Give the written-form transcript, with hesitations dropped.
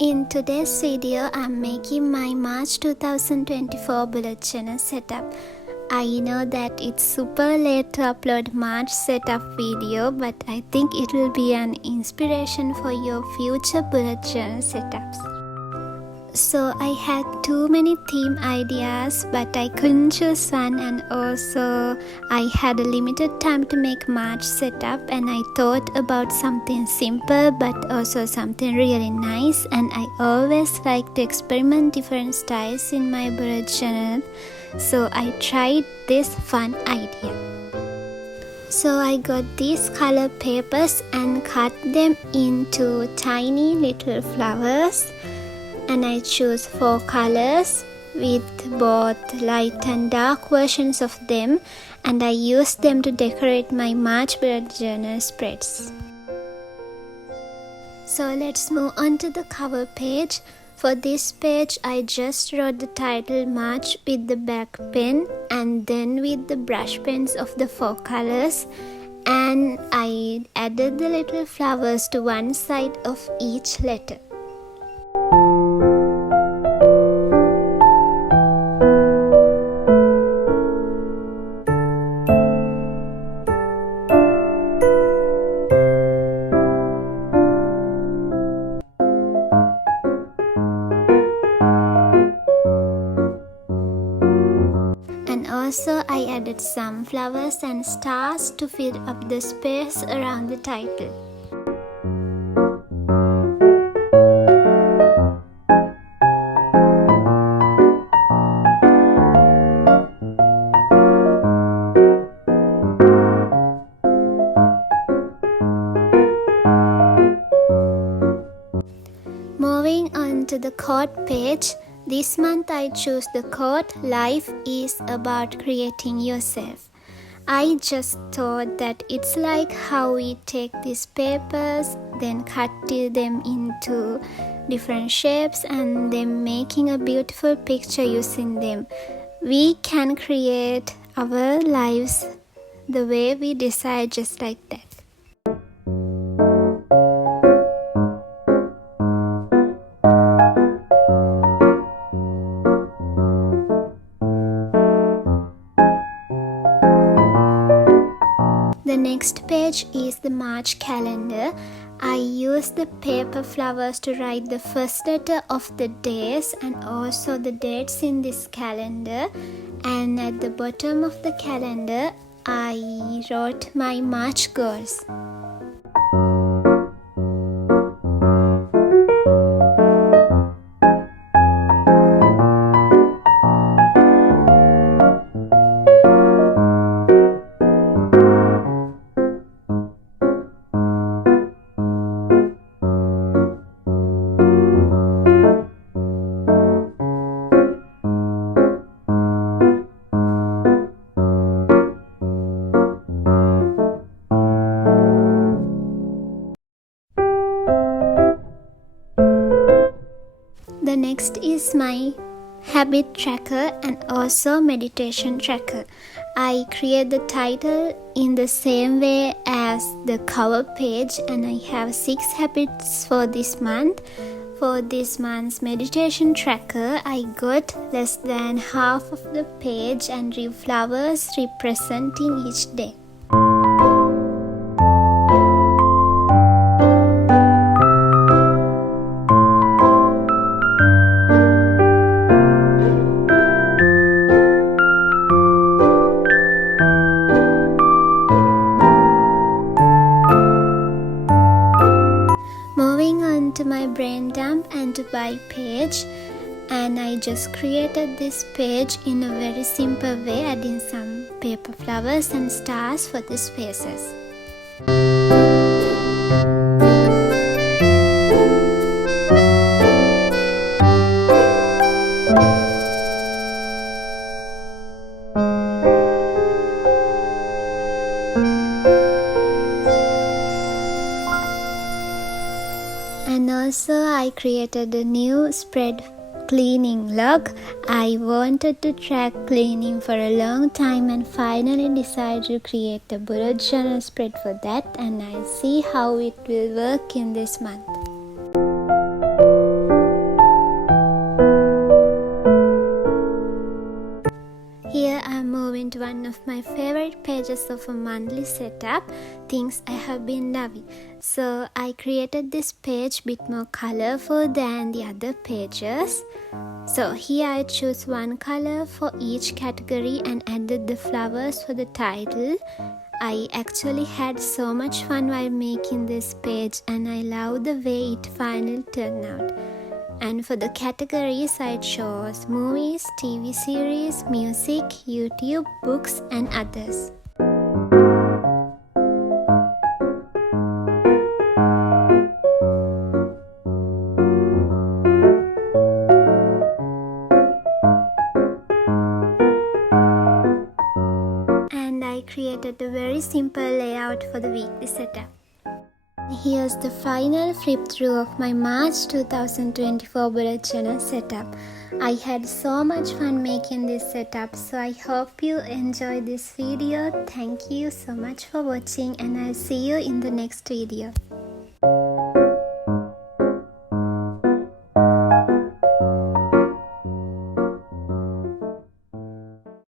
In today's video, I'm making my March 2024 bullet journal setup. I know that it's super late to upload March setup video, but I think it will be an inspiration for your future bullet journal setups. So I had too many theme ideas, but I couldn't choose one, and also I had a limited time to make March setup, and I thought about something simple but also something really nice, and I always like to experiment different styles in my bullet journal, so I tried this fun idea. So I got these color papers and cut them into tiny little flowers. And I choose 4 colors with both light and dark versions of them, and I use them to decorate my March bullet journal spreads. So let's move on to the cover page. For this page, I just wrote the title March with the black pen and then with the brush pens of the 4 colors, and I added the little flowers to one side of each letter. Also, I added some flowers and stars to fill up the space around the title. Moving on to the quote page. This month I choose the quote, "Life is about creating yourself." I just thought that it's like how we take these papers, then cut them into different shapes and then making a beautiful picture using them. We can create our lives the way we decide, just like that. The next page is the March calendar. I used the paper flowers to write the first letter of the days and also the dates in this calendar. And at the bottom of the calendar, I wrote my March goals. The next is my habit tracker and also meditation tracker. I create the title in the same way as the cover page, and I have 6 habits for this month. For this month's meditation tracker, I got less than half of the page and drew flowers representing each day. To my brain dump and to buy page, and I just created this page in a very simple way, adding some paper flowers and stars for the spaces. And also I created a new spread cleaning log. I wanted to track cleaning for a long time and finally decided to create a bullet journal spread for that, and I'll see how it will work in this month. of my favorite pages of a monthly setup, things I have been loving. So I created this page a bit more colorful than the other pages. So here I choose one color for each category and added the flowers for the title. I actually had so much fun while making this page, and I love the way it finally turned out. And for the categories, I chose movies, TV series, music, YouTube, books, and others. And I created a very simple layout for the weekly setup. Here's the final flip through of my March 2024 bullet journal setup. I had so much fun making this setup, so I hope you enjoyed this video. Thank you so much for watching, and I'll see you in the next video.